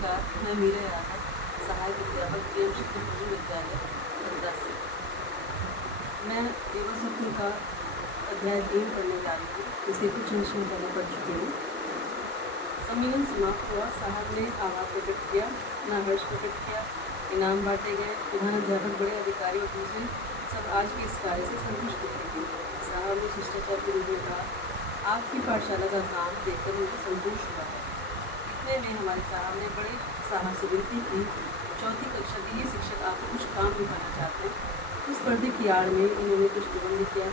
नमस्कार, मैं मीरा यादव, सहायक अध्यापक प्रेम शिक्षण उच्च विद्यालय मद्रास से। मैं देवा स्वप्न का अध्याय 3 पढ़ने जा रही हूँ, जिसे कुछ अंशों पहले पढ़ चुकी हूँ। सम्मेलन समाप्त हुआ, साहब ने आभार प्रकट किया, अपना हर्ष प्रकट किया, इनाम बांटे गए। प्रधान अध्यापक, बड़े अधिकारी और दूसरे सब आज के इस कार्य से संतुष्ट दिख रहे थे। साहब ने शिष्टाचार के रूप में कहा, आपकी पाठशाला का काम देखकर मुझे संतोष हुआ है। इतने में हमारे साहब ने बड़े साहब से विनती की, चौथी कक्षा के ये शिक्षक आपको कुछ काम निभाना चाहते हैं। उस पर्दे की आड़ में इन्होंने कुछ प्रबंध किया है।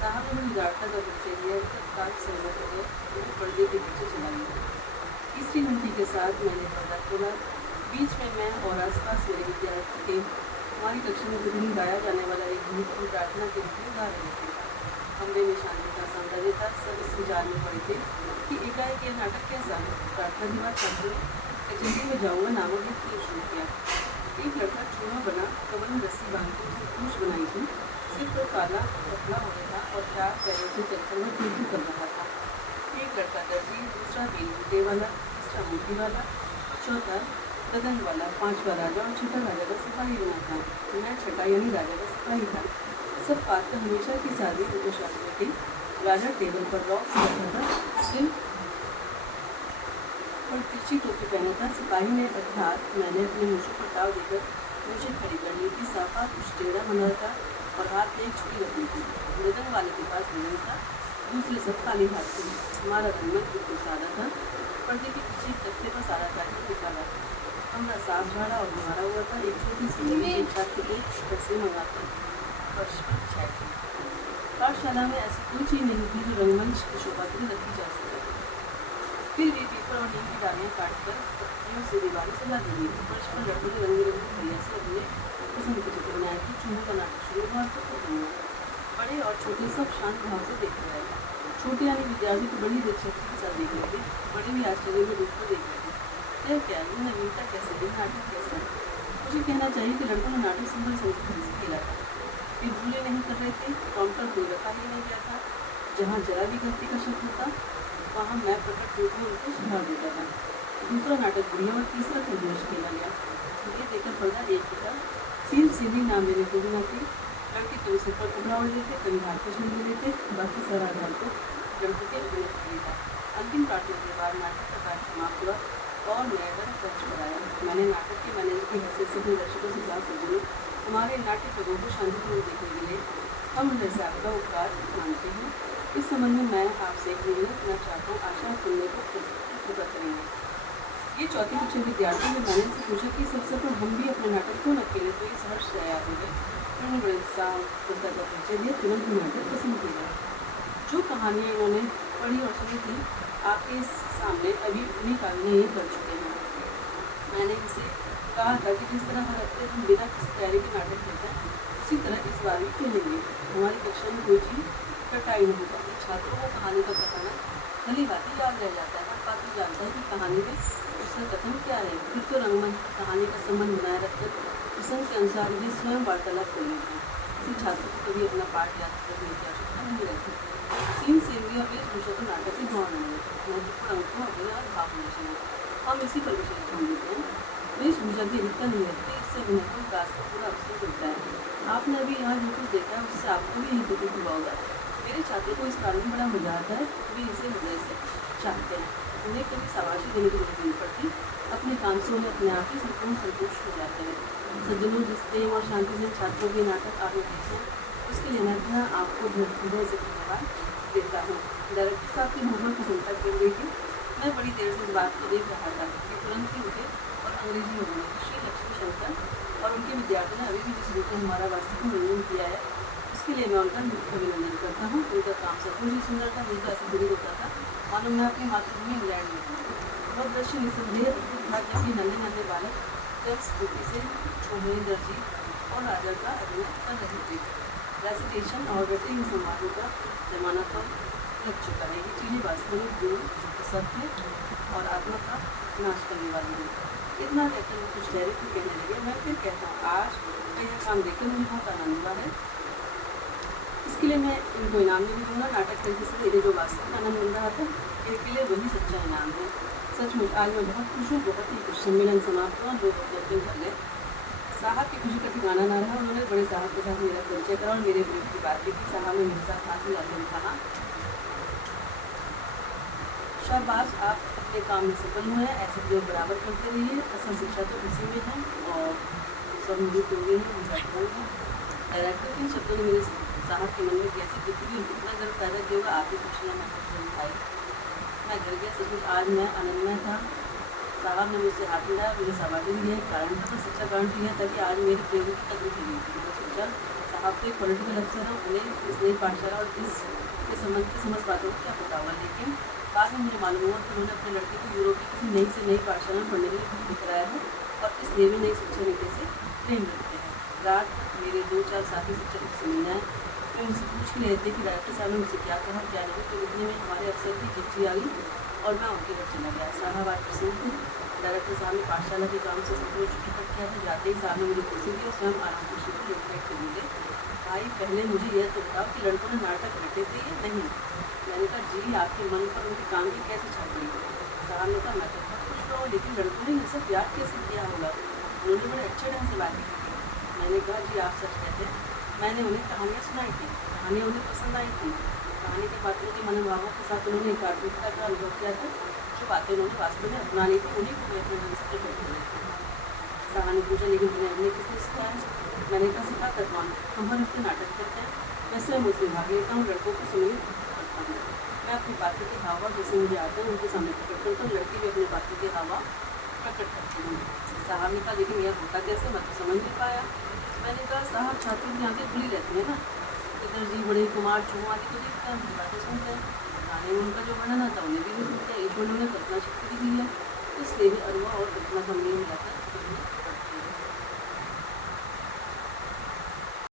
साहब ने बड़ी उदारता का परिचय दिया, तत्काल सहमत हो गए, उन्हें पर्दे के पीछे चला गया। तीसरी घंटी के साथ मैंने पर्दा खोला। बीच में मैं और आसपास मेरे विद्यार्थी थे। हमारी कक्षा में प्रतिदिन गाया जाने वाला एक गीत और प्रार्थना के रूप में गा रहे थे। कमरे में शांति का सौंदर्य था। सब इस विचार में पड़े थे कि एकाएक यह नाटक कैसा है। प्रार्थना के बाद छात्रों ने कचहरी में जाऊँगा नामक गीत फिर शुरू किया। एक लड़का चूहा बना, कमर में रस्सी बांधकर उसने पूंछ बनाई थी, सिर पर काला कपड़ा होने था और 4 पैरों से चलकर वह तीर्थू कर रहा था। एक लड़का दर्जी, दूसरा बेलबूटे वाला, तीसरा मोती वाला और चौथा ददंग वाला, 5वां राजा और छठा राजा का सिपाही बना था। मैं छठा यानी राजा का सिपाही था। सब पात्र हमेशा की शादी पोशाक में थे। राजा टेबल पर रॉक बैठा था, सिर और तिरछी टोपी पहना था। सिपाही ने अर्थात मैंने अपने मुँह पर ताव देकर मुझे खड़ी कर ली थी। साफा कुछ टेढ़ा बना था और हाथ में एक छुरी रखी थी। मृदंग वाले के पास मृदंग था, दूसरे सब खाली हाथ थे। हमारा रंगमंच बिल्कुल सादा था। पर्दे के पीछे तख्ते पर सारा कार्य निकाला था। कमरा साफ झाड़ा और मारा हुआ था। एक छोटी सी जमीन छात्र के घर से मंगाकर फर्श पर बिछाई थी। पाठशाला में ऐसी कोई चीज़ नहीं थी जो रंगमंच की शोभा के लिए रखी जा सके। फिर भी पेपर और नीम की डालियाँ काटकर पत्तियों से दीवारें सजा दी गई। फर्श पर लड़कों ने रंग बिरंगी भैया से अपने पसंद के चित्र बनाए थे। चूहों का नाटक शुरू हुआ तो खत्म हुआ। बड़े और छोटे सब शांत भाव से देख रहे थे। छोटे यानी विद्यार्थी को बड़ी दिलचस्पी के साथ देख रहे थे। बड़े भी आश्चर्य में रुक कर देख रहे थे। यह क्या, ये नवीनता कैसे, ये नाटक कैसा है। मुझे कहना चाहिए कि लड़कों ने नाटक सुंदर समझकर से खेला था। वे भूले नहीं कर रहे थे। काउंटर कोई रखा ही नहीं गया था। जहाँ जरा भी गलती का शक होता वहाँ मैं प्रकट रूप में उनको सुधार देता था। दूसरा नाटक बुढ़िया और तीसरा खरगोश खेला गया। ये देखकर पर्दा एक ही था। सील सीधी नाम लेने को भी न थी। लड़के कभी सिर पर कपड़ा ओढ़ लेते, कभी हाथ पर छीन लेते, बाकी सारा आधार तो लड़कों के अभिनय पर ही था। अंतिम प्रार्थना के बाद नाटक का कार्य समाप्त हुआ और मैं कक्ष पर आया। मैंने नाटक के मैनेजर की हैसियत से अपने दर्शकों से कहा, सज्जनों, हमारे नाट्य प्रभु को शांतिपूर्वक देखने के लिए हम हृदय से आपका उपकार मानते हैं। इस संबंध में मैं आपसे एक निवेदन करना चाहता हूँ, आशा सुनने को कृपा करेंगे। ये चौथी कक्षा विद्यार्थियों ने मैंने से पूछा कि इस अवसर पर हम भी अपने नाटक क्यों न खेलें, तो इस हर्ष से आया हो गए। उन्होंने बड़े उत्साह का परिचय दिया। तुरंत ही नाटक पसंद किया। जो कहानियाँ इन्होंने पढ़ी और सुनी थी आपके सामने अभी उन्हीं कहानियाँ ही कर चुके हैं। मैंने इसे कहा था कि जिस तरह हर हफ्ते हम बिना किसी तैयारी के नाटक खेलते हैं, उसी तरह इस बार भी खेलेंगे। हमारी कक्षा में कोई चीज़ कटाई नहीं होगा। छात्रों को कहानी का बताना भली बात याद रह जाता है। हर पात्र जानता है कि कहानी में उसका कथन क्या है। फिर तो रंगमंच पर कहानी का संबंध बनाए रखकर प्रसंग के अनुसार भी स्वयं वार्तालाप कर लेते हैं। किसी छात्र को कभी अपना पाठ याद करने की आवश्यकता नहीं रहती। सीन सेवी और वेशभूषा तो नाटक की गौर नहीं है। महत्वपूर्ण अंकों अभिनय और भावनाएं हम इसी पर विषय ध्यान देते हैं। वेशभूषा की अधिकता नहीं रहती, इससे अभिनय को विकास का पूरा अवसर मिलता है। आपने अभी यहाँ जो कुछ देखा है उससे आपको भी यही प्रतीत हुआ होगा। मेरे छात्रों को इस कारण में बड़ा मजा आता है। वे इसे हृदय से चाहते हैं। उन्हें कभी शाबाशी देने की जरूरत नहीं पड़ती। अपने काम से उन्हें अपने आप ही संपूर्ण संतुष्ट हो जाते हैं। सज्जनों, जिस प्रेम और शांति से छात्रों के नाटक आपने देखे उसके लिए मैं आपको हृदय से धन्यवाद देता हूँ। डायरेक्टर साहब की मुँह पर प्रसन्नता कर रही थी। मैं बड़ी देर से इस बात को देख रहा था कि तुरंत ही उठे और अंग्रेजी में बोले, श्री लक्ष्मी शंकर और उनके विद्यार्थियों ने अभी भी जिस रूप में हमारा वास्तविक मनोरंजन किया है उसके लिए मैं उनका अभिनंदन करता हूँ। उनका काम सचमुच ही सुंदर था। मुझे ऐसा फीलिंग होता था मानो मैं अपनी मातृभूमि इंग्लैंड में हूँ। वह दृश्य निसंदेह था जबकि नन्हे नन्हे बालक स्टेप्स स्कूटी से छोहने दर्जी और राजा का अभिनय कर रहे थे। रेसिटेशन और रटे समारोह का जमाना तो लग चुका है। ये चीज़ें वास्तविक गुण, सत्य और आत्मा का नाश करने वाली है। इतना कहकर वो कुछ ठहरे फिर कहने लगे, मैं फिर कहता हूँ, आज का यह काम देखकर मुझे बहुत आनंद हुआ है। इसके लिए मैं इनको इनाम नहीं दूँगा। नाटक करके से मेरे जो वास्तविक आनंद मिल रहा था के लिए वही सच्चा इनाम है। सचमुच आज मैं बहुत खुश हूँ, बहुत ही खुश। सम्मेलन समाप्त हुआ, लोग अपने घर गए। साहब की खुशी का ठिकाना ना रहा। उन्होंने बड़े साहब के साथ मेरा परिचय करा और मेरे विरोध की बात भी की। साहब ने मेरे साथ हाथ मिलाते हुए कहा, शाबाश, आप अपने काम में सफल हुए हैं, ऐसे प्रयोग बराबर करते रहिए। असल शिक्षा तो इसी में है। और सब मुझे हो गई है, उनका ध्यान है। डायरेक्टर के इन शब्दों ने मेरे साहब के मन में कैसे कितनी और कितना गर्व पैदा किया होगा, आप ही सोचना महत्वपूर्ण था। मैं घर गया। सचमुच आज मैं आनंदमय था। साहब ने मुझसे हाथ मिलाया, मुझे शाबाशी दी। एक कारण था, पर सच्चा कारण तो यह था कि आज मेरे प्रयोग की कदर की गई थी। मैंने सोचा, साहब तो एक पॉलिटिकल अफसर है, उन्हें इस नई पाठशाला और इसके समझ बातों को क्या पता होगा। लेकिन बाद में मुझे मालूम हुआ कि उन्होंने अपने लड़के को यूरोप की किसी नई से नई पाठशाला में पढ़ने के लिए भर्ती कराया है और इसलिए भी नई शिक्षा नीति से प्रेम रखते हैं। रात मेरे 2-4 साथी शिक्षक से मिलने आए। वे मुझसे पूछ ही रहे थे कि डायरेक्टर साहब ने मुझसे क्या कहा और क्या नहीं। तो इतने में हमारे अफसर की चिट्ठी आई और मैं उनके घर चला गया। साहब आज प्रसन्न थे। डायरेक्टर साहब ने पाठशाला के काम से सब कुछ इकट्ठ किया था। जाते ही साहब ने मुझे कुर्सी दी और स्वयं आराम कुर्सी पर लेट बैठ के बोले, भाई पहले मुझे यह तो बताओ कि लड़कों ने नाटक रटे थे या नहीं। मैंने कहा, जी, आपके मन पर उनके काम की कैसे छाप पड़ी। साहब ने कहा, मैं तो बहुत खुश रहा हूँ, लेकिन लड़कों ने यह सब याद कैसे किया होगा। उन्होंने बड़े अच्छे ढंग से बात की थी। मैंने कहा, जी आप सच कहते हैं। मैंने उन्हें कहानियाँ सुनाई थी, कहानियाँ उन्हें पसंद आई थी। कहानी के पात्रों के मनोभावों के साथ उन्होंने एकाग्रता का अनुभव किया था। जो बातें उन्होंने वास्तव में अपना ली थी, उन्हीं को मैं अपने ढंग से प्रकट कर रही थी। साहब ने पूछा, लेकिन तुम्हें हमने किसने सिखाया। मैंने कहा, सिखा कर कौन, हम हर हफ्ते नाटक करते हैं, मैं स्वयं उसमें भाग लेता हूँ, लड़कों को सम्मिलित करता हूँ। मैं अपने पात्र के हाव भाव जैसे मुझे आते हैं उनके सामने प्रकट करता हूँ। लड़की भी अपने पात्र के हाव भाव प्रकट करती हूँ। साहब ने कहा, लेकिन यह होता कैसे, मैं तो समझ नहीं पाया। मैंने कहा, साहब छात्रों की आंखें खुली रहती है ना। इधर जी बड़े कुमार चूहों आदि को देखते हैं, उनकी बातें सुनते हैं, गाने में उनका जो वर्णन आता है उन्हें भी सुनते हैं। ईश्वर ने उन्हें कल्पना शक्ति भी दी है, इसलिए भी अनुभव और कल्पना का